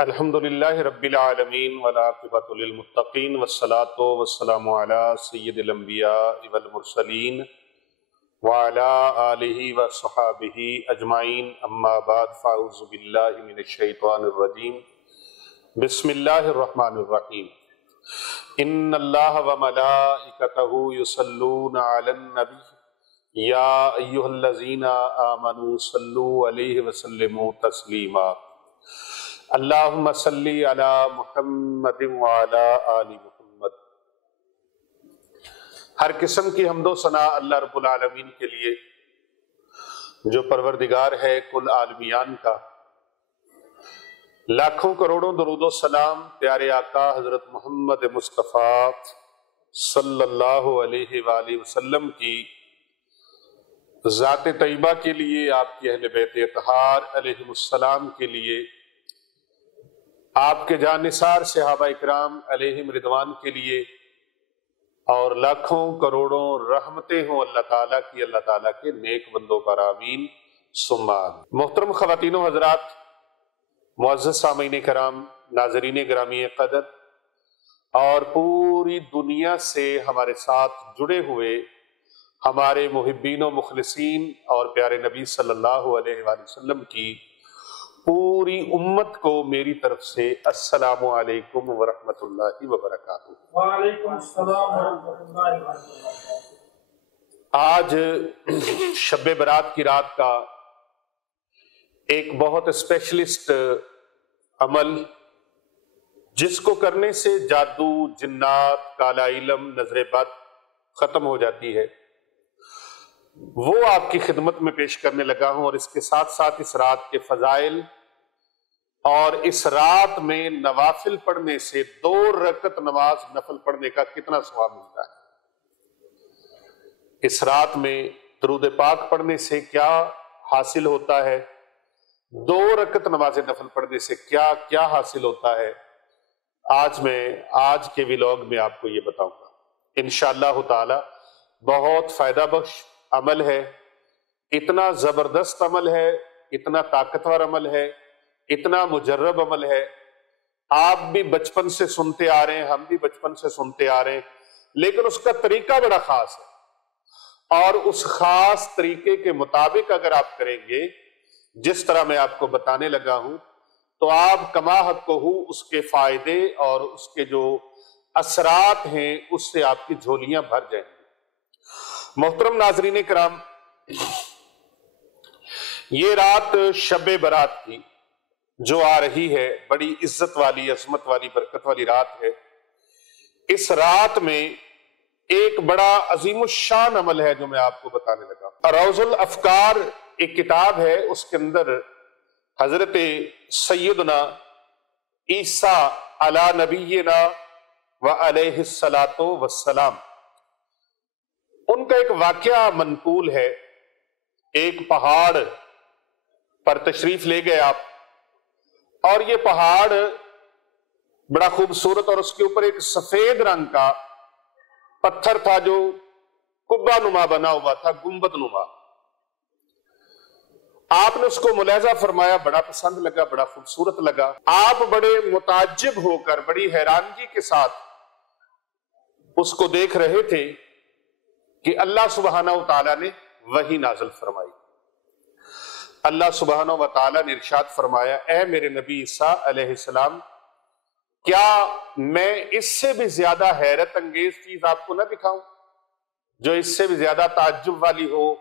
الحمدللہ رب العالمین والعاقبۃ للمتقین والصلاۃ والسلام علی سید الانبیاء والمرسلین وعلی آلہ وصحابہ اجمعین، اما بعد فاعوذ باللہ من الشیطان الرجیم، بسم اللہ الرحمن الرحیم۔ ان اللہ وملائکتہ یصلون علی النبی یا ایھا الذین آمنوا صلوا علیہ وسلموا تسلیما۔ اللہم صلی علی محمد وعلی آل محمد۔ ہر قسم کی حمد و ثنا اللہ رب العالمین کے لیے جو پروردگار ہے کل عالمیان کا۔ لاکھوں کروڑوں درود و سلام پیارے آقا حضرت محمد مصطفیٰ صلی اللہ علیہ وآلہ وسلم کی ذات طیبہ کے لیے، آپ کی اہل بیت اطہار علیہم السلام کے لیے، آپ کے جانثار صحابہ اکرام علیہم رضوان کے لیے، اور لاکھوں کروڑوں رحمتیں ہوں اللہ تعالیٰ کی، اللہ تعالیٰ کے نیک بندوں پر، آمین ثم آمین۔ محترم خواتین و حضرات، معزز سامعین کرام، ناظرین گرامی قدر، اور پوری دنیا سے ہمارے ساتھ جڑے ہوئے ہمارے محبین و مخلصین اور پیارے نبی صلی اللہ علیہ وآلہ وسلم کی پوری امت کو میری طرف سے السلام علیکم ورحمۃ اللہ وبرکاتہ۔ وعلیکم السلام ورحمۃ اللہ وبرکاتہ۔ آج شب برات کی رات کا ایک بہت اسپیشلسٹ عمل، جس کو کرنے سے جادو، جنات، کالا علم، نظر بد ختم ہو جاتی ہے، وہ آپ کی خدمت میں پیش کرنے لگا ہوں، اور اس کے ساتھ ساتھ اس رات کے فضائل اور اس رات میں نوافل پڑھنے سے 2 رکعت نماز نفل پڑھنے کا کتنا ثواب ملتا ہے، اس رات میں درود پاک پڑھنے سے کیا حاصل ہوتا ہے، 2 رکعت نماز نفل پڑھنے سے کیا کیا حاصل ہوتا ہے، آج کے ولاگ میں آپ کو یہ بتاؤں گا انشاءاللہ تعالی۔ بہت فائدہ بخش عمل ہے، اتنا زبردست عمل ہے، اتنا طاقتور عمل ہے، اتنا مجرب عمل ہے۔ آپ بھی بچپن سے سنتے آ رہے ہیں، ہم بھی بچپن سے سنتے آ رہے ہیں، لیکن اس کا طریقہ بڑا خاص ہے، اور اس خاص طریقے کے مطابق اگر آپ کریں گے جس طرح میں آپ کو بتانے لگا ہوں، تو آپ کما حق کو ہو اس کے فائدے اور اس کے جو اثرات ہیں اس سے آپ کی جھولیاں بھر جائیں گی۔ محترم ناظرین کرام، یہ رات شب برات کی جو آ رہی ہے، بڑی عزت والی، عظمت والی، برکت والی رات ہے۔ اس رات میں ایک بڑا عظیم الشان عمل ہے جو میں آپ کو بتانے لگا۔ روض الافکار ایک کتاب ہے، اس کے اندر حضرت سیدنا عیسیٰ علی نبینا و علیہ الصلاۃ والسلام، ان کا ایک واقعہ منقول ہے۔ ایک پہاڑ پر تشریف لے گئے آپ، اور یہ پہاڑ بڑا خوبصورت، اور اس کے اوپر ایک سفید رنگ کا پتھر تھا جو قبہ نما بنا ہوا تھا، گنبد نما۔ آپ نے اس کو ملاحظہ فرمایا، بڑا پسند لگا، بڑا خوبصورت لگا۔ آپ بڑے متعجب ہو کر، بڑی حیرانگی کے ساتھ اس کو دیکھ رہے تھے کہ اللہ سبحانہ و تعالیٰ نے وحی نازل فرمائی۔ اللہ سبحانہ و تعالیٰ نے ارشاد فرمایا، اے میرے نبی عیسیٰ علیہ السلام، کیا میں اس سے بھی زیادہ حیرت انگیز چیز آپ کو نہ دکھاؤں، جو اس سے بھی زیادہ تعجب والی ہو،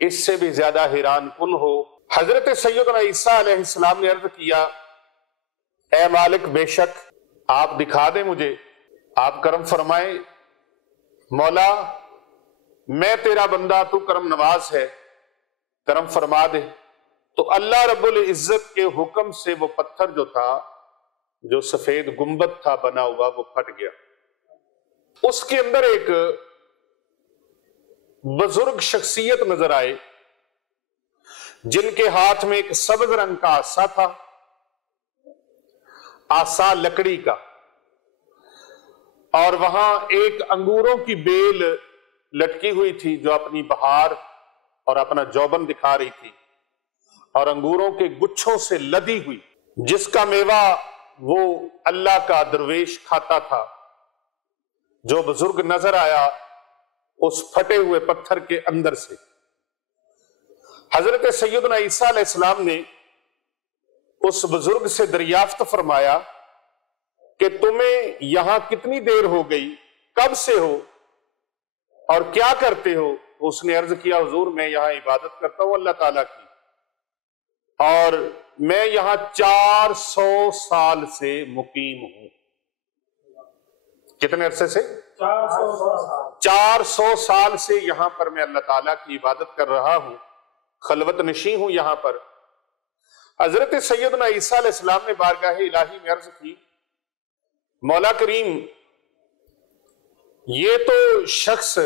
اس سے بھی زیادہ حیران کن ہو؟ حضرت سیدنا عیسیٰ علیہ السلام نے عرض کیا، اے مالک، بے شک آپ دکھا دیں مجھے، آپ کرم فرمائیں، مولا میں تیرا بندہ، تو کرم نواز ہے، کرم فرما دے۔ تو اللہ رب العزت کے حکم سے وہ پتھر جو تھا، جو سفید گنبد تھا بنا ہوا، وہ پھٹ گیا۔ اس کے اندر ایک بزرگ شخصیت نظر آئے، جن کے ہاتھ میں ایک سبز رنگ کا عصا تھا، عصا لکڑی کا، اور وہاں ایک انگوروں کی بیل لٹکی ہوئی تھی جو اپنی بہار اور اپنا جوبن دکھا رہی تھی، اور انگوروں کے گچھوں سے لدی ہوئی۔ جس کا میوہ وہ اللہ کا درویش کھاتا تھا، جو بزرگ نظر آیا اس پھٹے ہوئے پتھر کے اندر سے، حضرت سیدنا عیسیٰ علیہ السلام نے اس بزرگ سے دریافت فرمایا کہ تمہیں یہاں کتنی دیر ہو گئی، کب سے ہو اور کیا کرتے ہو؟ اس نے عرض کیا حضور میں یہاں عبادت کرتا ہوں اللہ تعالیٰ کی، اور میں یہاں 400 سال سے مقیم ہوں۔ کتنے عرصے سے؟ 400 سال سے یہاں پر میں اللہ تعالیٰ کی عبادت کر رہا ہوں، خلوت نشیں ہوں یہاں پر۔ حضرت سیدنا عیسیٰ علیہ السلام نے بارگاہ الہی میں عرض کی، مولا کریم یہ تو شخص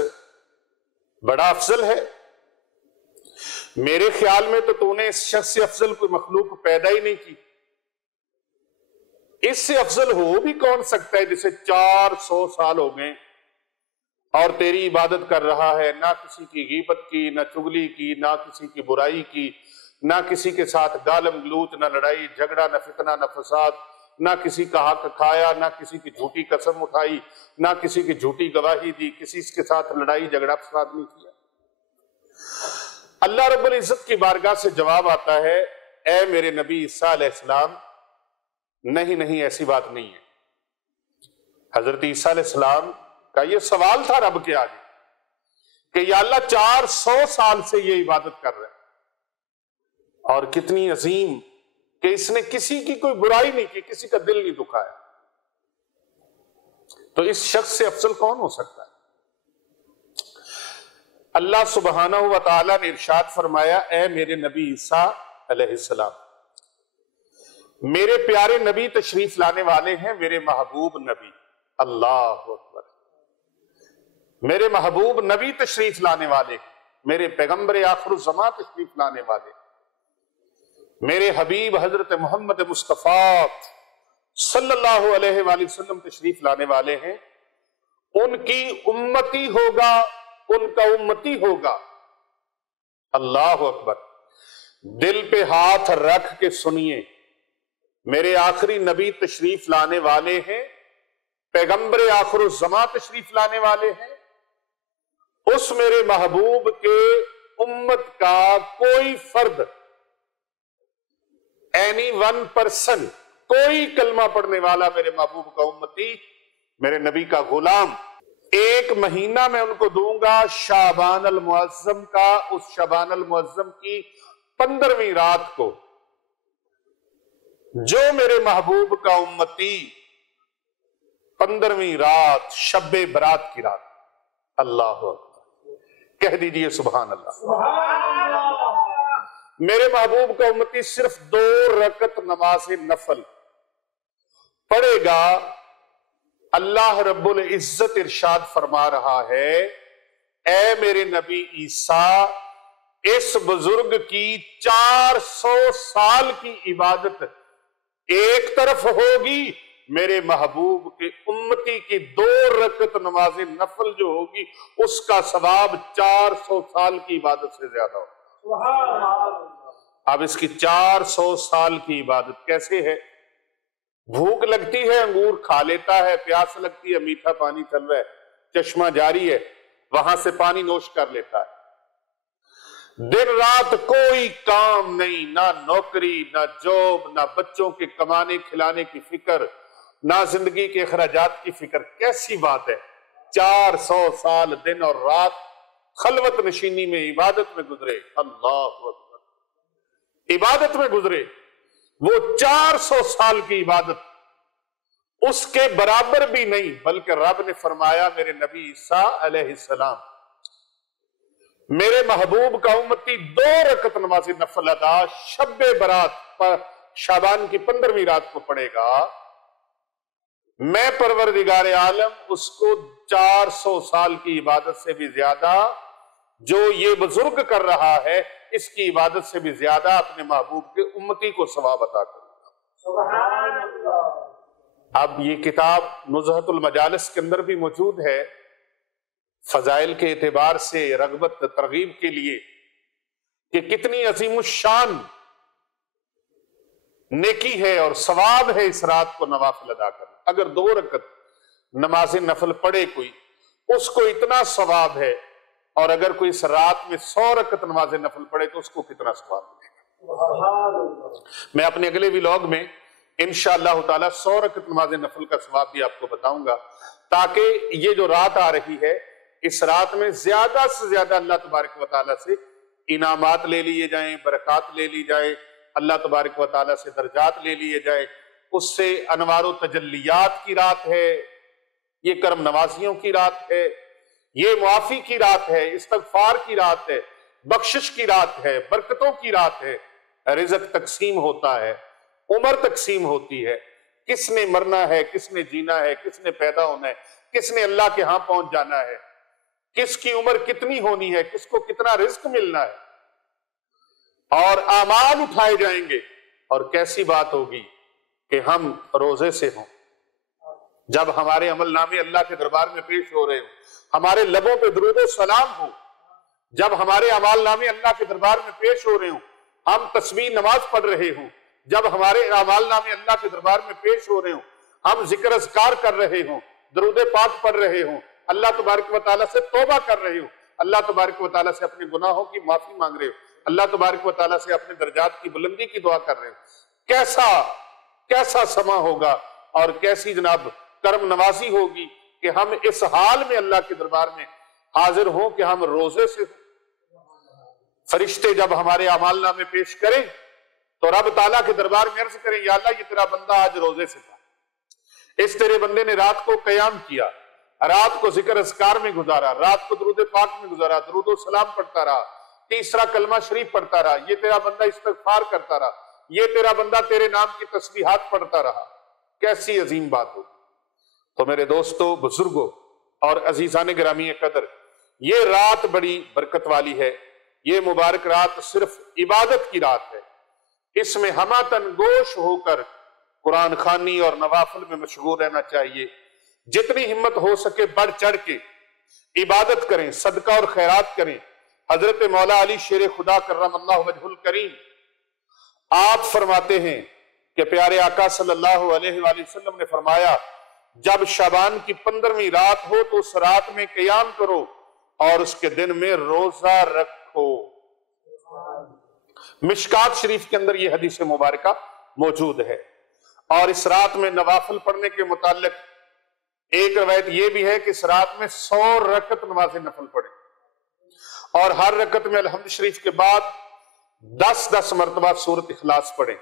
بڑا افضل ہے، میرے خیال میں تو نے اس شخص سے افضل کوئی مخلوق پیدا ہی نہیں کی، اس سے افضل ہو بھی کون سکتا ہے جسے 400 سال ہو گئے اور تیری عبادت کر رہا ہے، نہ کسی کی غیبت کی، نہ چغلی کی، نہ کسی کی برائی کی، نہ کسی کے ساتھ گالم گلوچ، نہ لڑائی جھگڑا، نہ فتنہ، نہ فساد، نہ کسی کا حق کھایا، نہ کسی کی جھوٹی قسم اٹھائی، نہ کسی کی جھوٹی گواہی دی، کسی کے ساتھ لڑائی جھگڑا فساد نہیں کیا۔ اللہ رب العزت کی بارگاہ سے جواب آتا ہے، اے میرے نبی عیسیٰ علیہ السلام، نہیں ایسی بات نہیں ہے۔ حضرت عیسیٰ علیہ السلام کا یہ سوال تھا رب کے آگے کہ یا اللہ 400 سال سے یہ عبادت کر رہے ہیں، اور کتنی عظیم کہ اس نے کسی کی کوئی برائی نہیں کی، کسی کا دل نہیں دکھایا، تو اس شخص سے افضل کون ہو سکتا ہے؟ اللہ سبحانہ و تعالی نے ارشاد فرمایا، اے میرے نبی عیسیٰ علیہ السلام، میرے پیارے نبی تشریف لانے والے ہیں، میرے محبوب نبی، اللہ اکبر، میرے محبوب نبی تشریف لانے والے ہیں، میرے پیغمبر آخر الزمان تشریف لانے والے، میرے حبیب حضرت محمد مصطفیٰ صلی اللہ علیہ وآلہ وسلم تشریف لانے والے ہیں، ان کی امتی ہوگا، ان کا امتی ہوگا۔ اللہ اکبر، دل پہ ہاتھ رکھ کے سنیے، میرے آخری نبی تشریف لانے والے ہیں، پیغمبر آخر الزمان تشریف لانے والے ہیں، اس میرے محبوب کے امت کا کوئی فرد، اینی ون پرسن، کوئی کلمہ پڑھنے والا میرے محبوب کا امتی، میرے نبی کا غلام، 1 مہینہ میں ان کو دوں گا شعبان المعظم کا، اس شعبان المعظم کی 15ویں رات کو، جو میرے محبوب کا امتی 15ویں رات شب برات کی رات، اللہ اکبر، کہہ دیجئے سبحان اللہ۔ میرے محبوب کا امتی صرف 2 رکعت نماز نفل پڑھے گا، اللہ رب العزت ارشاد فرما رہا ہے، اے میرے نبی عیسیٰ، اس بزرگ کی 400 سال کی عبادت ایک طرف ہوگی، میرے محبوب کے امتی کی 2 رکعت نماز نفل جو ہوگی اس کا ثواب 400 سال کی عبادت سے زیادہ ہوگا۔ اب اس کی 400 سال کی عبادت کیسے ہے؟ بھوک لگتی ہے انگور کھا لیتا ہے، پیاس لگتی ہے میٹھا پانی چل رہا ہے، چشمہ جاری ہے وہاں سے پانی نوش کر لیتا ہے، دن رات کوئی کام نہیں، نہ نوکری، نہ جاب، نہ بچوں کے کمانے کھلانے کی فکر، نہ زندگی کے اخراجات کی فکر۔ کیسی بات ہے، 400 سال دن اور رات خلوت نشینی میں عبادت میں گزرے، اللہ اکبر، عبادت میں گزرے، وہ 400 سال کی عبادت اس کے برابر بھی نہیں، بلکہ رب نے فرمایا میرے نبی عیسیٰ علیہ السلام، میرے محبوب کا امتی 2 رکعت نماز نفل ادا شب برات پر شعبان کی 15ویں رات کو پڑھے گا، میں پروردگار عالم اس کو 400 سال کی عبادت سے بھی زیادہ جو یہ بزرگ کر رہا ہے اس کی عبادت سے بھی زیادہ اپنے محبوب کے امتی کو ثواب عطا کروں گا۔ سبحان اللہ۔ اب یہ کتاب نزہۃ المجالس کے اندر بھی موجود ہے، فضائل کے اعتبار سے رغبت ترغیب کے لیے کہ کتنی عظیم الشان نیکی ہے اور ثواب ہے اس رات کو نوافل ادا کرنا. اگر 2 رکعت نماز نفل پڑھے کوئی، اس کو اتنا ثواب ہے، اور اگر کوئی اس رات میں 100 رکعت نماز نفل پڑھے تو اس کو کتنا ثواب ملے گا. میں اپنے اگلے ولاگ میں انشاءاللہ تعالی 100 رکعت نماز نفل کا ثواب بھی آپ کو بتاؤں گا، تاکہ یہ جو رات آ رہی ہے اس رات میں زیادہ سے زیادہ اللہ تبارک و تعالیٰ سے انعامات لے لیے جائیں، برکات لے لی جائے، اللہ تبارک و تعالیٰ سے درجات لے لیے جائے. اس سے انوار و تجلیات کی رات ہے، یہ کرم نوازیوں کی رات ہے، یہ معافی کی رات ہے، استغفار کی رات ہے، بخشش کی رات ہے، برکتوں کی رات ہے. رزق تقسیم ہوتا ہے، عمر تقسیم ہوتی ہے، کس نے مرنا ہے، کس نے جینا ہے، کس نے پیدا ہونا ہے، کس نے اللہ کے ہاں پہنچ جانا ہے، کس کی عمر کتنی ہونی ہے، کس کو کتنا رزق ملنا ہے، اور اعمال اٹھائے جائیں گے. اور کیسی بات ہوگی کہ ہم روزے سے ہوں، جب ہمارے عمل نامے اللہ کے دربار میں پیش ہو رہے ہوں، ہمارے لبوں پہ درود و سلام ہو، جب ہمارے اعمال نامے اللہ کے دربار میں پیش ہو رہے ہوں، ہم تسبیح نماز پڑھ رہے ہوں، جب ہمارے اعمال نامے اللہ کے دربار میں پیش ہو رہے ہوں، ہم ذکر اذکار کر رہے ہوں، درود پاک پڑھ رہے ہوں، اللہ تبارک و تعالیٰ سے توبہ کر رہے ہوں، اللہ تبارک و تعالیٰ سے اپنے گناہوں کی معافی مانگ رہے ہوں، اللہ تبارک و تعالیٰ سے اپنے درجات کی بلندی کی دعا کر رہے ہوں، کیسا سما ہوگا اور کیسی جناب کرم نوازی ہوگی کہ ہم اس حال میں اللہ کے دربار میں حاضر ہوں کہ ہم روزے سے ہوں. فرشتے جب ہمارے اعمال نامے پیش کریں تو رب تعالیٰ کے دربار میں عرض کریں، یا اللہ یہ تیرا بندہ آج روزے سے تھا، اس تیرے بندے نے رات کو قیام کیا، رات کو ذکر اذکار میں گزارا، رات کو درود پاک میں گزارا، درود و سلام پڑھتا رہا، تیسرا کلمہ شریف پڑھتا رہا، یہ تیرا بندہ استغفار کرتا رہا، یہ تیرا بندہ تیرے نام کی تسبیحات پڑھتا رہا. کیسی عظیم بات ہو. تو میرے دوستو، بزرگوں اور عزیزان گرامی قدر، یہ رات بڑی برکت والی ہے. یہ مبارک رات صرف عبادت کی رات ہے. اس میں ہمہ گوش ہو کر قرآن خوانی اور نوافل میں مشغول رہنا چاہیے. جتنی ہمت ہو سکے بڑھ چڑھ کے عبادت کریں، صدقہ اور خیرات کریں. حضرت مولا علی شیر خدا کرم اللہ وجہ الکریم آپ فرماتے ہیں کہ پیارے آقا صلی اللہ علیہ وآلہ وسلم نے فرمایا، جب شعبان کی 15ویں رات ہو تو اس رات میں قیام کرو اور اس کے دن میں روزہ رکھو. مشکات شریف کے اندر یہ حدیث مبارکہ موجود ہے. اور اس رات میں نوافل پڑھنے کے متعلق ایک روایت یہ بھی ہے کہ اس رات میں 100 رکعت نماز نفل پڑھیں، اور ہر رکعت میں الحمد شریف کے بعد 10 مرتبہ سورۃ اخلاص پڑھیں.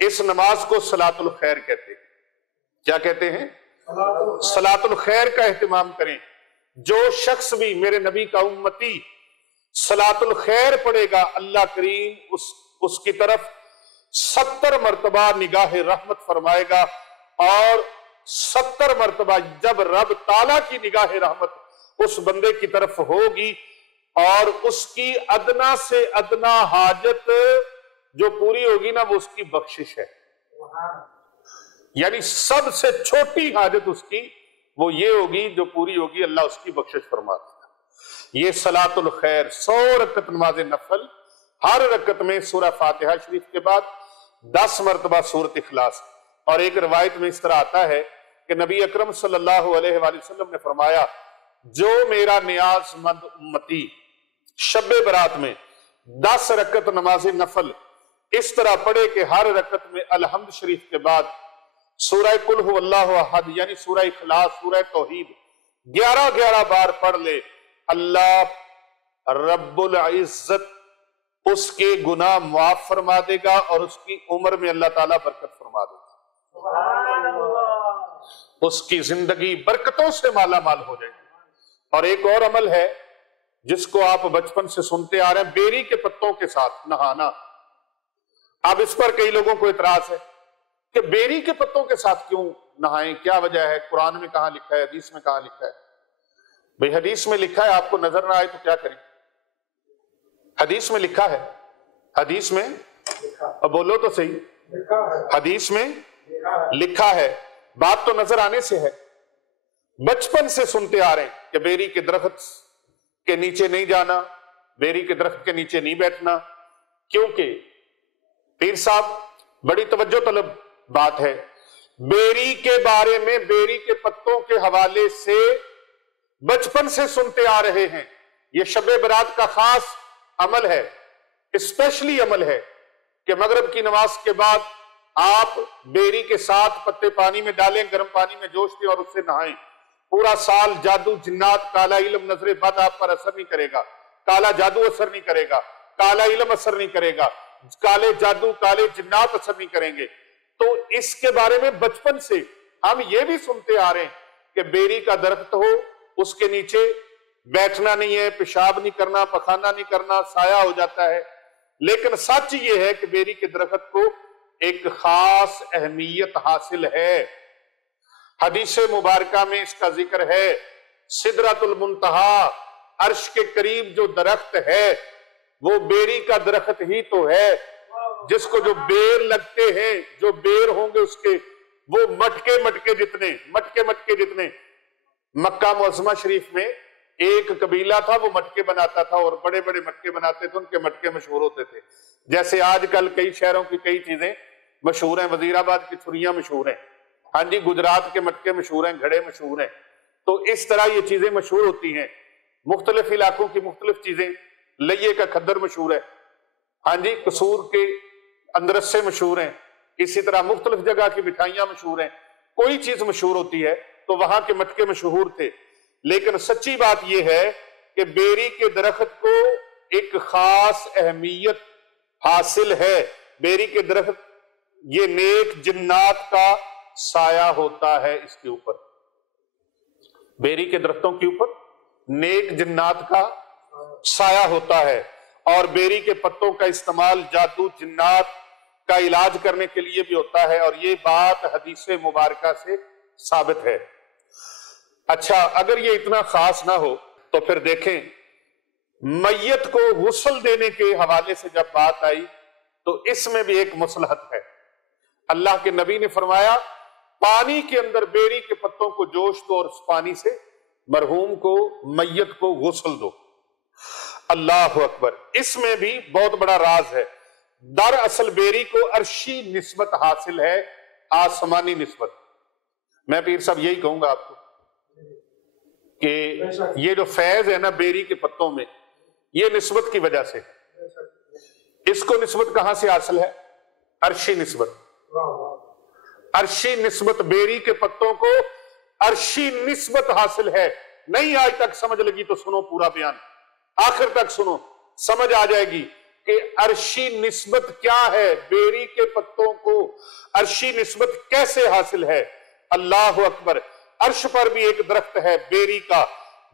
اس نماز کو صلاۃ الخیر کہتے ہیں. کیا کہتے ہیں؟ صلاۃ الخیر کا اہتمام کریں. جو شخص بھی میرے نبی کا امتی صلاۃ الخیر پڑھے گا، اللہ کریم اس کی طرف 70 مرتبہ نگاہ رحمت فرمائے گا، اور 70 مرتبہ جب رب تعالیٰ کی نگاہ رحمت اس بندے کی طرف ہوگی اور اس کی ادنا سے ادنا حاجت جو پوری ہوگی نا، وہ اس کی بخشش ہے. یعنی سب سے چھوٹی حاجت اس کی وہ یہ ہوگی جو پوری ہوگی، اللہ اس کی بخشش فرما دے گا. یہ صلاۃ الخیر 100 رکعت نماز نفل، ہر رکعت میں سورہ فاتحہ شریف کے بعد 10 مرتبہ سورۃ اخلاص. اور ایک روایت میں اس طرح آتا ہے کہ نبی اکرم صلی اللہ علیہ وآلہ وسلم نے فرمایا، جو میرا نیاز مند امتی شب برات میں 10 رکعت نماز نفل اس طرح پڑھے کہ ہر رکعت میں الحمد شریف کے بعد سورہ قل هو اللہ احد یعنی سورہ اخلاص، سورہ توحید 11 بار پڑھ لے، اللہ رب العزت اس کے گناہ معاف فرما دے گا اور اس کی عمر میں اللہ تعالیٰ برکت فرما دے گا. اس کی زندگی برکتوں سے مالا مال ہو جائے گی. اور ایک اور عمل ہے جس کو آپ بچپن سے سنتے آ رہے ہیں، بیری کے پتوں کے ساتھ نہانا. اب اس پر کئی لوگوں کو اعتراض ہے کہ بیری کے پتوں کے ساتھ کیوں نہائیں، کیا وجہ ہے، قرآن میں کہاں لکھا ہے، حدیث میں کہاں لکھا ہے؟ بھئی حدیث میں لکھا ہے، آپ کو نظر نہ آئے تو کیا کریں؟ حدیث میں لکھا ہے، حدیث میں اب بولو تو صحیح، حدیث میں لکھا ہے، بات تو نظر آنے سے ہے. بچپن سے سنتے آ رہے ہیں کہ بیری کے درخت کے نیچے نہیں جانا، بیری کے درخت کے نیچے نہیں بیٹھنا، کیونکہ پیر صاحب بڑی توجہ طلب بات ہے. بیری کے بارے میں، بیری کے پتوں کے حوالے سے بچپن سے سنتے آ رہے ہیں. یہ شب برات کا خاص عمل ہے، اسپیشلی عمل ہے کہ مغرب کی نماز کے بعد آپ بیری کے ساتھ پتے پانی میں ڈالیں، گرم پانی میں جوش دیں اور اس سے نہائیں. پورا سال جادو، جنات، کالا علم، نظر بد آپ پر اثر نہیں کرے گا. کالا جادو اثر نہیں کرے گا، کالا علم اثر نہیں کرے گا، کالے جادو، کالے جنات اثر نہیں کریں گے. تو اس کے بارے میں بچپن سے ہم یہ بھی سنتے آ رہے ہیں کہ بیری کا درخت ہو، اس کے نیچے بیٹھنا نہیں ہے، پیشاب نہیں کرنا، پخانہ نہیں کرنا، سایہ ہو جاتا ہے. لیکن سچ یہ ہے کہ بیری کے درخت کو ایک خاص اہمیت حاصل ہے. حدیث مبارکہ میں اس کا ذکر ہے. سدرۃ المنتہا، عرش کے قریب جو درخت ہے وہ بیری کا درخت ہی تو ہے، جس کو جو بیر لگتے ہیں، جو بیر ہوں گے اس کے، وہ مٹکے جتنے. مکہ معظمہ شریف میں ایک قبیلہ تھا، وہ مٹکے بناتا تھا اور بڑے بڑے مٹکے بناتے تھے. ان کے مٹکے مشہور ہوتے تھے. جیسے آج کل کئی شہروں کی کئی چیزیں مشہور ہیں. وزیر آباد کی چھریاں مشہور ہیں، ہاں جی، گجرات کے مٹکے مشہور ہیں، گھڑے مشہور ہیں. تو اس طرح یہ چیزیں مشہور ہوتی ہیں. مختلف علاقوں کی مختلف چیزیں. لئیے کا کھدر مشہور ہے، ہاں جی، قصور کے اندرسے مشہور ہیں. اسی طرح مختلف جگہ کی مٹھائیاں مشہور ہیں. کوئی چیز مشہور ہوتی ہے تو وہاں کے مٹکے مشہور تھے. لیکن سچی بات یہ ہے کہ بیری کے درخت کو ایک خاص اہمیت حاصل ہے. بیری کے درخت یہ نیک جنات کا سایہ ہوتا ہے. اس کے اوپر، بیری کے درختوں کے اوپر نیک جنات کا سایہ ہوتا ہے. اور بیری کے پتوں کا استعمال جادو، جنات کا علاج کرنے کے لیے بھی ہوتا ہے. اور یہ بات حدیث مبارکہ سے ثابت ہے. اچھا، اگر یہ اتنا خاص نہ ہو تو پھر دیکھیں، میت کو غسل دینے کے حوالے سے جب بات آئی تو اس میں بھی ایک مصلحت ہے. اللہ کے نبی نے فرمایا پانی کے اندر بیری کے پتوں کو جوش دو اور اس پانی سے مرحوم کو، میت کو غسل دو. اللہ اکبر. اس میں بھی بہت بڑا راز ہے. دراصل بیری کو عرشی نسبت حاصل ہے، آسمانی نسبت. میں پیر صاحب یہی کہوں گا آپ کو کہ یہ جو فیض ہے نا بیری کے پتوں میں، یہ نسبت کی وجہ سے. اس کو نسبت کہاں سے حاصل ہے؟ عرشی نسبت. عرشی نسبت، بیری کے پتوں کو عرشی نسبت حاصل ہے. نہیں آج تک سمجھ لگی تو سنو پورا بیان، آخر تک سنو، سمجھ آ جائے گی کہ عرشی نسبت کیا ہے. بیری کے پتوں کو عرشی نسبت کیسے حاصل ہے؟ اللہ اکبر. عرش پر بھی ایک درخت ہے بیری کا،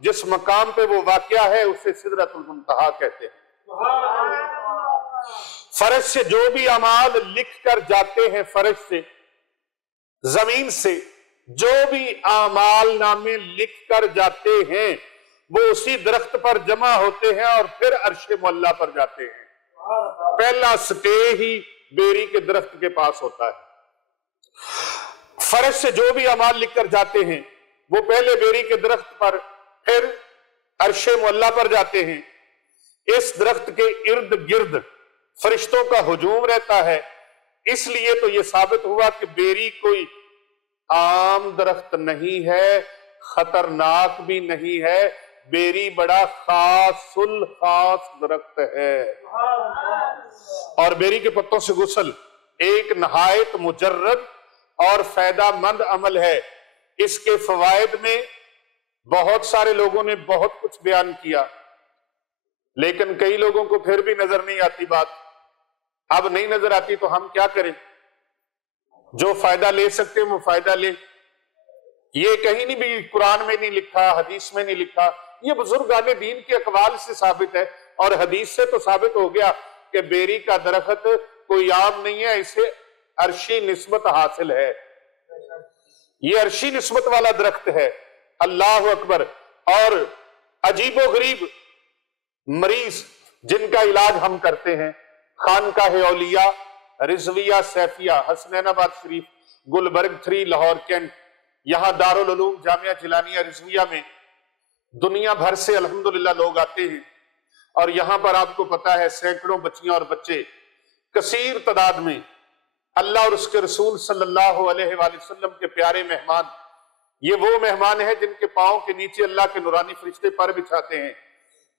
جس مقام پہ وہ واقعہ ہے اسے سدرۃ المنتہا کہتے ہیں. فرش سے جو بھی اعمال لکھ کر جاتے ہیں، فرش سے، زمین سے جو بھی اعمال نامے لکھ کر جاتے ہیں وہ اسی درخت پر جمع ہوتے ہیں اور پھر عرش معلیٰ پر جاتے ہیں. پہلا سٹے ہی بیری کے درخت کے پاس ہوتا ہے. فرش سے جو بھی اعمال لکھ کر جاتے ہیں وہ پہلے بیری کے درخت پر، پھر عرش معلیٰ پر جاتے ہیں. اس درخت کے ارد گرد فرشتوں کا ہجوم رہتا ہے. اس لیے تو یہ ثابت ہوا کہ بیری کوئی عام درخت نہیں ہے، خطرناک بھی نہیں ہے. بیری بڑا خاص الخاص درخت ہے. اور بیری کے پتوں سے غسل ایک نہایت مجرد اور فائدہ مند عمل ہے. اس کے فوائد میں بہت سارے لوگوں نے بہت کچھ بیان کیا، لیکن کئی لوگوں کو پھر بھی نظر نہیں آتی بات. اب نہیں نظر آتی تو ہم کیا کریں؟ جو فائدہ لے سکتے ہیں وہ فائدہ لیں. یہ کہیں نہیں بھی قرآن میں نہیں لکھا، حدیث میں نہیں لکھا. یہ بزرگان دین کے اقوال سے ثابت ہے اور حدیث سے تو ثابت ہو گیا کہ بیری کا درخت کوئی عام نہیں ہے، اسے عرشی نسبت حاصل ہے. یہ عرشی نسبت والا درخت ہے. اللہ اکبر. اور عجیب و غریب مریض جن کا علاج ہم کرتے ہیں، خانقاہ اولیاء رضویہ سیفیہ، حسنین آباد شریف، گلبرگ 3 لاہور کینٹ، یہاں دارالعلوم جامعہ جیلانیہ رضویہ میں دنیا بھر سے الحمدللہ لوگ آتے ہیں. اور یہاں پر آپ کو پتا ہے سینکڑوں بچیاں اور بچے کثیر تعداد میں اللہ اور اس کے رسول صلی اللہ علیہ وآلہ وسلم کے پیارے مہمان، یہ وہ مہمان ہیں جن کے پاؤں کے نیچے اللہ کے نورانی فرشتے پر بچھاتے ہیں۔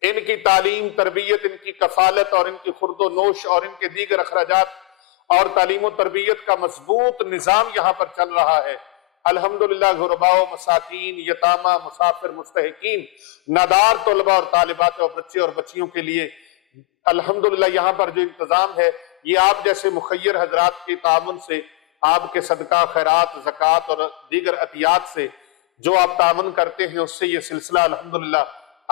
ان کی تعلیم، تربیت، ان کی کفالت اور ان کی خورد و نوش اور ان کے دیگر اخراجات اور تعلیم و تربیت کا مضبوط نظام یہاں پر چل رہا ہے۔ الحمدللہ غرباء و مساکین، یتامہ، مسافر، مستحقین، نادار طلباء اور طالبات اور بچے اور بچیوں کے لیے الحمدللہ یہاں پر جو انتظام ہے، یہ آپ جیسے مخیر حضرات کے تعاون سے، آپ کے صدقہ، خیرات، زکوٰۃ اور دیگر عطیات سے جو آپ تعاون کرتے ہیں، اس سے یہ سلسلہ الحمدللہ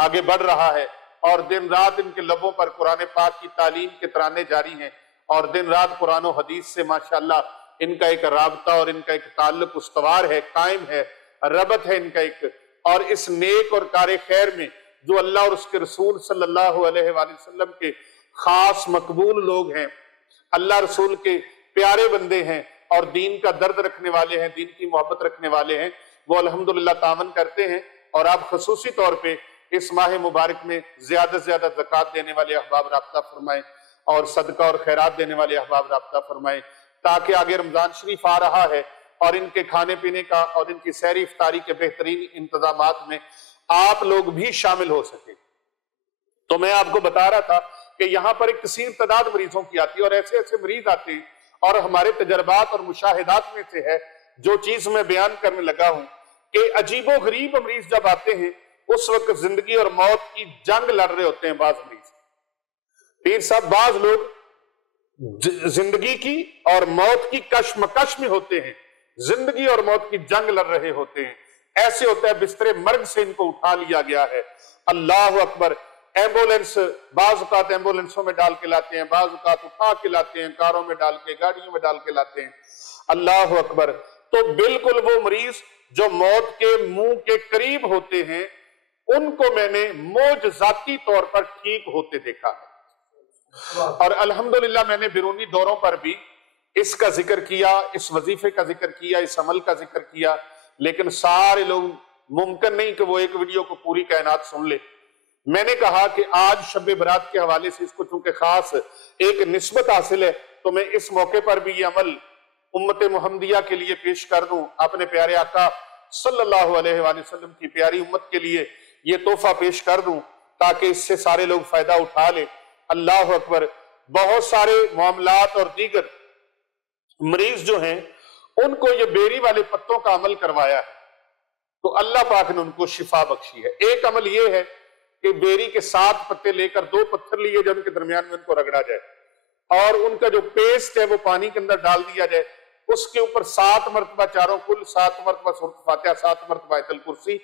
آگے بڑھ رہا ہے، اور دن رات ان کے لبوں پر قرآن پاک کی تعلیم کے ترانے جاری ہیں، اور دن رات قرآن و حدیث سے ماشاءاللہ ان کا ایک رابطہ اور ان کا ایک تعلق استوار ہے، قائم ہے، ربط ہے ان کا ایک۔ اور اس نیک اور کار خیر میں جو اللہ اور اس کے رسول صلی اللہ علیہ وآلہ وسلم کے خاص مقبول لوگ ہیں، اللہ رسول کے پیارے بندے ہیں اور دین کا درد رکھنے والے ہیں، دین کی محبت رکھنے والے ہیں، وہ الحمدللہ تعاون کرتے ہیں۔ اور آپ خصوصی طور پہ اس ماہ مبارک میں زیادہ سے زیادہ زکوٰۃ دینے والے احباب رابطہ فرمائیں اور صدقہ اور خیرات دینے والے احباب رابطہ فرمائیں، تاکہ آگے رمضان شریف آ رہا ہے اور ان کے کھانے پینے کا اور ان کی سحری افطاری کے بہترین انتظامات میں آپ لوگ بھی شامل ہو سکیں۔ تو میں آپ کو بتا رہا تھا کہ یہاں پر ایک کثیر تعداد مریضوں کی آتی ہے، اور ایسے ایسے مریض آتے ہیں، اور ہمارے تجربات اور مشاہدات میں سے ہے جو چیز میں بیان کرنے لگا ہوں کہ عجیب و غریب مریض جب آتے ہیں، اس وقت زندگی اور موت کی جنگ لڑ رہے ہوتے ہیں بعض مریض۔ پیر صاحب، بعض لوگ زندگی کی اور موت کی کشمکش میں ہوتے ہیں، زندگی اور موت کی جنگ لڑ رہے ہوتے ہیں، ایسے ہوتا ہے بستر مرگ سے ان کو اٹھا لیا گیا ہے۔ اللہ اکبر! ایمبولینس، بعض اوقات ایمبولینسوں میں ڈال کے لاتے ہیں، بعض اوقات اٹھا کے لاتے ہیں، کاروں میں ڈال کے، گاڑیوں میں ڈال کے لاتے ہیں۔ اللہ اکبر! تو بالکل وہ مریض جو موت کے منہ کے قریب ہوتے ہیں، ان کو میں نے معجزاتی طور پر ٹھیک ہوتے دیکھا ہے۔ اور الحمدللہ میں نے بیرونی دوروں پر بھی اس کا ذکر کیا، اس وظیفے کا ذکر کیا، اس عمل کا ذکر کیا، لیکن سارے لوگ ممکن نہیں کہ وہ ایک ویڈیو کو پوری کائنات سن لے۔ میں نے کہا کہ آج شب برات کے حوالے سے اس کو چونکہ خاص ایک نسبت حاصل ہے، تو میں اس موقع پر بھی یہ عمل امت محمدیہ کے لیے پیش کر دوں، اپنے پیارے آقا صلی اللہ علیہ وآلہ وسلم کی پیاری امت کے لیے یہ تحفہ پیش کر دوں، تاکہ اس سے سارے لوگ فائدہ اٹھا لیں۔ اللہ اکبر! بہت سارے معاملات اور دیگر مریض جو ہیں، ان کو یہ بیری والے پتوں کا عمل کروایا ہے، تو اللہ پاک نے ان کو شفا بخشی ہے۔ ایک عمل یہ ہے کہ بیری کے 7 پتے لے کر 2 پتھر لیے جائے، ان کے درمیان میں ان کو رگڑا جائے، اور ان کا جو پیسٹ ہے وہ پانی کے اندر ڈال دیا جائے، اس کے اوپر 7 مرتبہ چاروں کل، 7 مرتبہ سورۃ فاتحہ، 7 مرتبہ آیت الکرسی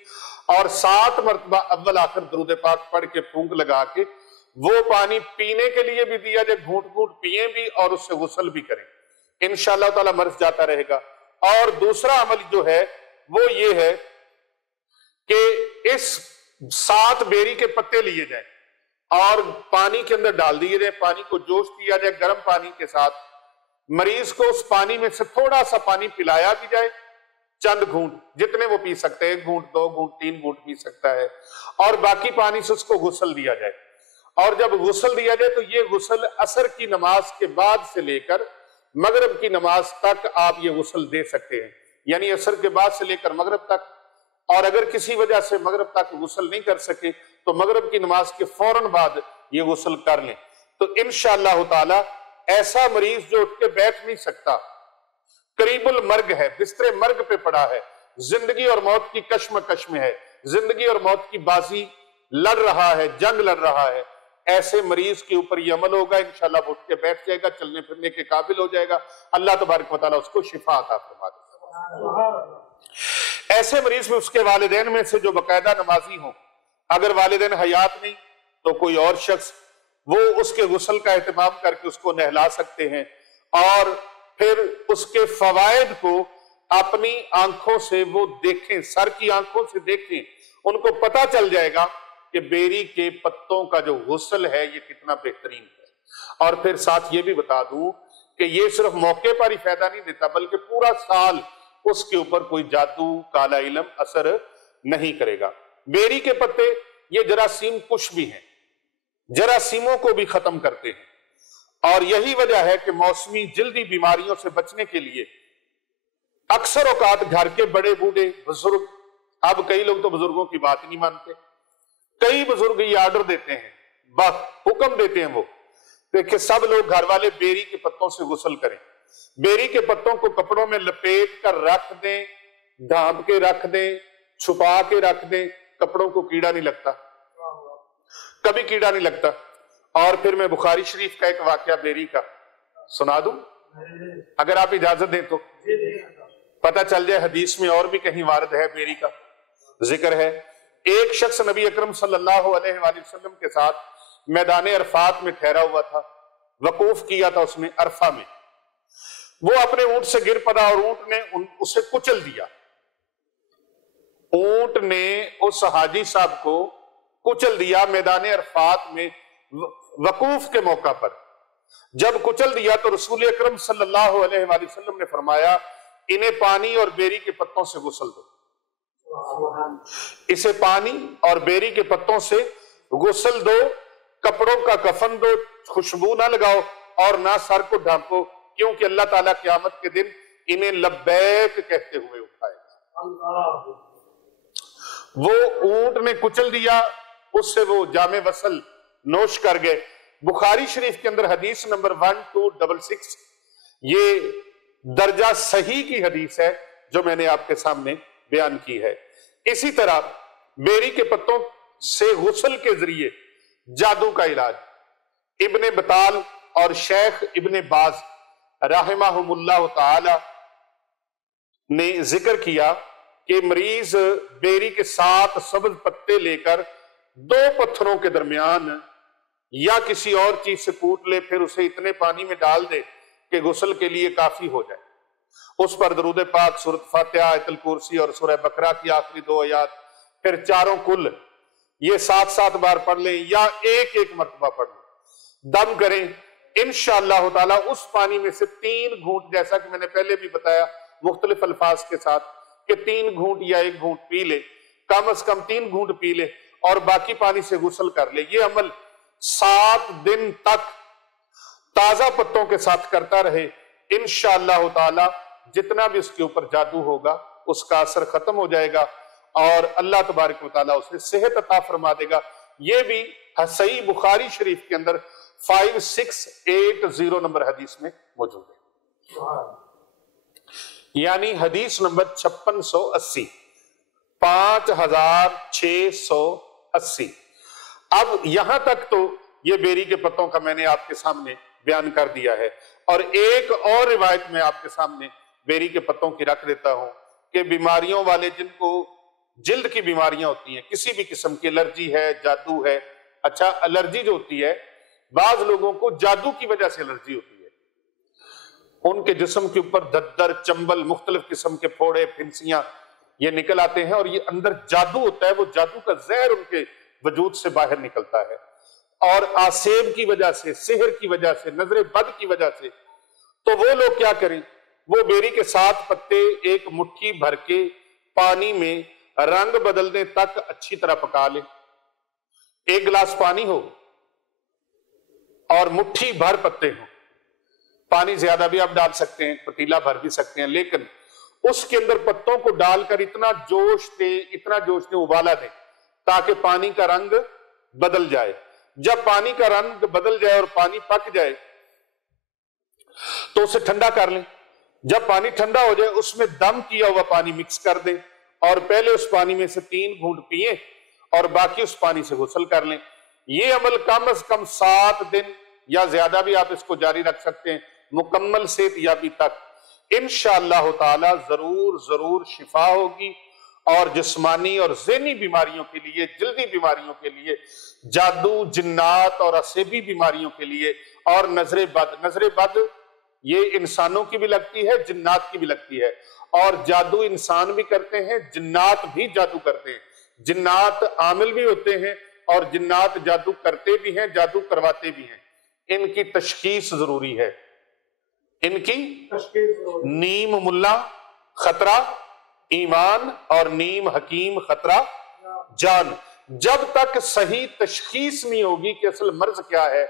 اور 7 مرتبہ اول آخر درود پاک پڑھ کے پھونک لگا کے وہ پانی پینے کے لیے بھی دیا جائے، گھونٹ گھونٹ پیئیں بھی اور اس سے غسل بھی کریں، انشاءاللہ تعالی مرض جاتا رہے گا۔ اور دوسرا عمل جو ہے وہ یہ ہے کہ اس 7 بیری کے پتے لیے جائیں اور پانی کے اندر ڈال دیے جائیں، پانی کو جوش دیا جائے گرم پانی کے ساتھ، مریض کو اس پانی میں سے تھوڑا سا پانی پلایا بھی جائے، چند گھونٹ جتنے وہ پی سکتے ہیں، 1 گھونٹ 2 گھونٹ 3 گھونٹ پی سکتا ہے، اور باقی پانی سے اس کو غسل دیا جائے۔ اور جب غسل دیا جائے تو یہ غسل عصر کی نماز کے بعد سے لے کر مغرب کی نماز تک آپ یہ غسل دے سکتے ہیں، یعنی عصر کے بعد سے لے کر مغرب تک، اور اگر کسی وجہ سے مغرب تک غسل نہیں کر سکے تو مغرب کی نماز کے فوراً بعد یہ غسل کر لیں۔ تو انشاءاللہ تعالی ایسا مریض جو اٹھ کے بیٹھ نہیں سکتا، قریب المرگ ہے، بستر مرگ پہ پڑا ہے، زندگی اور موت کی کشمکش میں ہے، زندگی اور موت کی بازی لڑ رہا ہے، جنگ لڑ رہا ہے، ایسے مریض کے اوپر یہ عمل ہوگا، انشاءاللہ وہ اٹھ کے بیٹھ جائے گا، چلنے پھرنے کے قابل ہو جائے گا، اللہ تبارک و تعالیٰ اس کو شفا عطا فرما دے گا۔ ایسے مریض میں اس کے والدین میں سے جو باقاعدہ نمازی ہوں، اگر والدین حیات نہیں تو کوئی اور شخص وہ اس کے غسل کا اہتمام کر کے اس کو نہلا سکتے ہیں، اور پھر اس کے فوائد کو اپنی آنکھوں سے وہ دیکھیں، سر کی آنکھوں سے دیکھیں، ان کو پتہ چل جائے گا کہ بیری کے پتوں کا جو غسل ہے یہ کتنا بہترین ہے۔ اور پھر ساتھ یہ بھی بتا دوں کہ یہ صرف موقع پر ہی فائدہ نہیں دیتا، بلکہ پورا سال اس کے اوپر کوئی جادو کالا علم اثر نہیں کرے گا۔ بیری کے پتے یہ جراثیم کش بھی ہیں، جراثیموں کو بھی ختم کرتے ہیں، اور یہی وجہ ہے کہ موسمی جلدی بیماریوں سے بچنے کے لیے اکثر اوقات گھر کے بڑے بوڑھے بزرگ، اب کئی لوگ تو بزرگوں کی بات نہیں مانتے، کئی بزرگ یہ آرڈر دیتے ہیں، بس حکم دیتے ہیں وہ کہ سب لوگ گھر والے بیری کے پتوں سے غسل کریں۔ بیری کے پتوں کو کپڑوں میں لپیٹ کر رکھ دیں، ڈھانپ کے رکھ دیں، چھپا کے رکھ دیں، کپڑوں کو کیڑا نہیں لگتا، کبھی کیڑا نہیں لگتا۔ اور پھر میں بخاری شریف کا ایک واقعہ بیری کا سنا دوں اگر آپ اجازت دیں تو، پتہ چل جائے حدیث میں اور بھی کہیں وارد ہے بیری کا ذکر ہے۔ ایک شخص نبی اکرم صلی اللہ علیہ وآلہ وسلم کے ساتھ میدان عرفات میں ٹھہرا ہوا تھا، وقوف کیا تھا اس نے عرفہ میں۔ وہ اپنے اونٹ سے گر پڑا اور اونٹ نے اسے کچل دیا۔ اونٹ نے اس حاجی صاحب کو کچل دیا میدان عرفات میں وقوف کے موقع پر۔ جب کچل دیا تو رسول اکرم صلی اللہ علیہ وآلہ وسلم نے فرمایا انہیں پانی اور بیری کے پتوں سے غسل دو، اسے پانی اور بیری کے پتوں سے غسل دو، کپڑوں کا کفن دو، خوشبو نہ لگاؤ اور نہ سر کو ڈھانپو، کیونکہ اللہ تعالیٰ قیامت کے دن انہیں لبیک کہتے ہوئے اٹھائے گا۔ وہ اونٹ نے کچل دیا، اس سے وہ جام وصل نوش کر گئے۔ بخاری شریف کے اندر حدیث نمبر 1266، یہ درجہ صحیح کی حدیث ہے جو میں نے آپ کے سامنے بیان کی ہے۔ اسی طرح بیری کے پتوں سے غسل کے ذریعے جادو کا علاج، ابن بطال اور شیخ ابن باز رحمہم اللہ تعالی نے ذکر کیا کہ مریض بیری کے 7 سبز پتے لے کر 2 پتھروں کے درمیان یا کسی اور چیز سے کوٹ لے، پھر اسے اتنے پانی میں ڈال دے کہ غسل کے لیے کافی ہو جائے۔ اس پر درود پاک، سورۃ فاتحہ، آیت الکرسی اور سورہ بقرہ کی آخری 2 آیات، پھر چاروں کل یہ 7 بار پڑھ لیں یا ایک مرتبہ پڑھ لیں، دم کریں، انشاءاللہ تعالی اس پانی میں سے 3 گھونٹ، جیسا کہ میں نے پہلے بھی بتایا مختلف الفاظ کے ساتھ کہ 3 گھونٹ یا 1 گھونٹ پی لے، کم از کم 3 گھونٹ پی لے اور باقی پانی سے غسل کر لے۔ یہ عمل 7 دن تک تازہ پتوں کے ساتھ کرتا رہے، انشاءاللہ تعالی جتنا بھی اس کے اوپر جادو ہوگا اس کا اثر ختم ہو جائے گا اور اللہ تبارک و تعالی اسے صحت عطا فرما دے گا۔ یہ بھی صحیح بخاری شریف کے اندر 5680 نمبر حدیث میں موجود ہے، یعنی حدیث نمبر 5680، 5680۔ اب یہاں تک تو یہ بیری کے پتوں کا میں نے آپ کے سامنے بیان کر دیا ہے، اور ایک اور روایت میں آپ کے سامنے بیری کے پتوں کی رکھ دیتا ہوں کہ بیماریوں والے، جن کو جلد کی بیماریاں ہوتی ہیں، کسی بھی قسم کی الرجی ہے، جادو ہے۔ اچھا، الرجی جو ہوتی ہے، بعض لوگوں کو جادو کی وجہ سے الرجی ہوتی ہے، ان کے جسم کے اوپر ددر، چنبل، مختلف قسم کے پھوڑے، پھنسیاں یہ نکل آتے ہیں، اور یہ اندر جادو ہوتا ہے، وہ جادو کا زہر ان کے وجود سے باہر نکلتا ہے، اور آسیب کی وجہ سے، سحر کی وجہ سے، نظر بد کی وجہ سے۔ تو وہ لوگ کیا کریں، وہ بیری کے 7 پتے ایک مٹھی بھر کے پانی میں رنگ بدلنے تک اچھی طرح پکا لیں۔ 1 گلاس پانی ہو اور مٹھی بھر پتے ہوں، پانی زیادہ بھی آپ ڈال سکتے ہیں، پتیلا بھر بھی سکتے ہیں، لیکن اس کے اندر پتوں کو ڈال کر اتنا جوش دیں ابالا دیں تاکہ پانی کا رنگ بدل جائے۔ جب پانی کا رنگ بدل جائے اور پانی پک جائے تو اسے ٹھنڈا کر لیں۔ جب پانی ٹھنڈا ہو جائے اس میں دم کیا ہوا پانی مکس کر دیں، اور پہلے اس پانی میں سے 3 گھونٹ پیئیں اور باقی اس پانی سے غسل کر لیں۔ یہ عمل کم از کم 7 دن یا زیادہ بھی آپ اس کو جاری رکھ سکتے ہیں، مکمل صحت یابی تک۔ انشاءاللہ تعالی ضرور شفا ہوگی، اور جسمانی اور ذہنی بیماریوں کے لیے، جلدی بیماریوں کے لیے، جادو، جنات اور عصبی بیماریوں کے لیے، اور نظر بد یہ انسانوں کی بھی لگتی ہے، جنات کی بھی لگتی ہے، اور جادو انسان بھی کرتے ہیں، جنات بھی جادو کرتے ہیں۔ جنات عامل بھی ہوتے ہیں اور جنات جادو کرتے بھی ہیں، جادو کرواتے بھی ہیں۔ ان کی تشخیص ضروری ہے، ان کی نیم ملا خطرہ ایمان اور نیم حکیم خطرہ جان۔ جب تک صحیح تشخیص نہیں ہوگی کہ اصل مرض کیا ہے،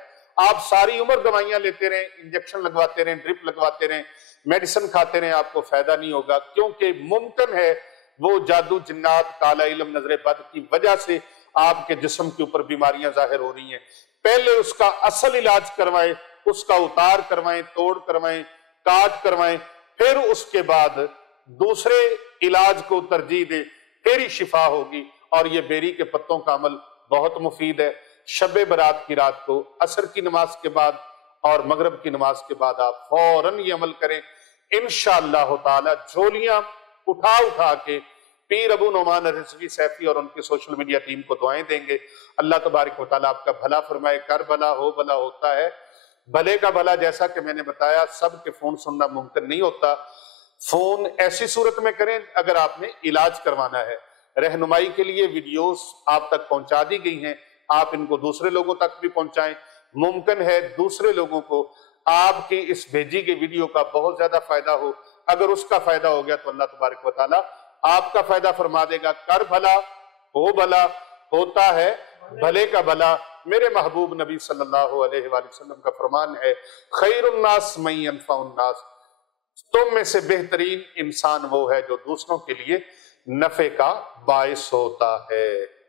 آپ ساری عمر دوائیاں لیتے رہیں، انجیکشن لگواتے رہیں، ڈرپ لگواتے رہیں، میڈیسن کھاتے رہیں، آپ کو فائدہ نہیں ہوگا، کیونکہ ممکن ہے وہ جادو، جنات، کالا علم، نظر بد کی وجہ سے آپ کے جسم کے اوپر بیماریاں ظاہر ہو رہی ہیں۔ پہلے اس کا اصل علاج کروائیں، اس کا اتار کروائیں، توڑ کروائیں، کاٹ کروائیں، پھر اس کے بعد دوسرے علاج کو ترجیح دیں، پھر ہی شفا ہوگی۔ اور یہ بیری کے پتوں کا عمل بہت مفید ہے۔ شب برات کی رات کو عصر کی نماز کے بعد اور مغرب کی نماز کے بعد آپ فوراً یہ عمل کریں، انشاءاللہ تعالی جھولیاں اٹھا اٹھا کے پیر ابو نعمان رضوی سیفی اور ان کی سوشل میڈیا ٹیم کو دعائیں دیں گے۔ اللہ تبارک و تعالیٰ آپ کا بھلا فرمائے۔ کر بھلا ہو بھلا ہوتا ہے، بھلے کا بھلا جیسا کہ میں نے بتایا سب کے فون سننا ممکن نہیں ہوتا۔ فون ایسی صورت میں کریں اگر آپ نے علاج کروانا ہے۔ رہنمائی کے لیے ویڈیوز آپ تک پہنچا دی گئی ہیں، آپ ان کو دوسرے لوگوں تک بھی پہنچائیں۔ ممکن ہے دوسرے لوگوں کو آپ کی اس بھیجی گئی ویڈیو کا بہت زیادہ فائدہ ہو، اگر اس کا فائدہ ہو گیا تو اللہ تبارک و تعالیٰ آپ کا فائدہ فرما دے گا۔ کر بھلا ہو بھلا ہوتا ہے، بھلے کا بھلا۔ میرے محبوب نبی صلی اللہ علیہ وآلہ وسلم کا فرمان ہے، خیر الناس من ينفع الناس، تم میں سے بہترین انسان وہ ہے جو دوسروں کے لیے نفع کا باعث ہوتا ہے۔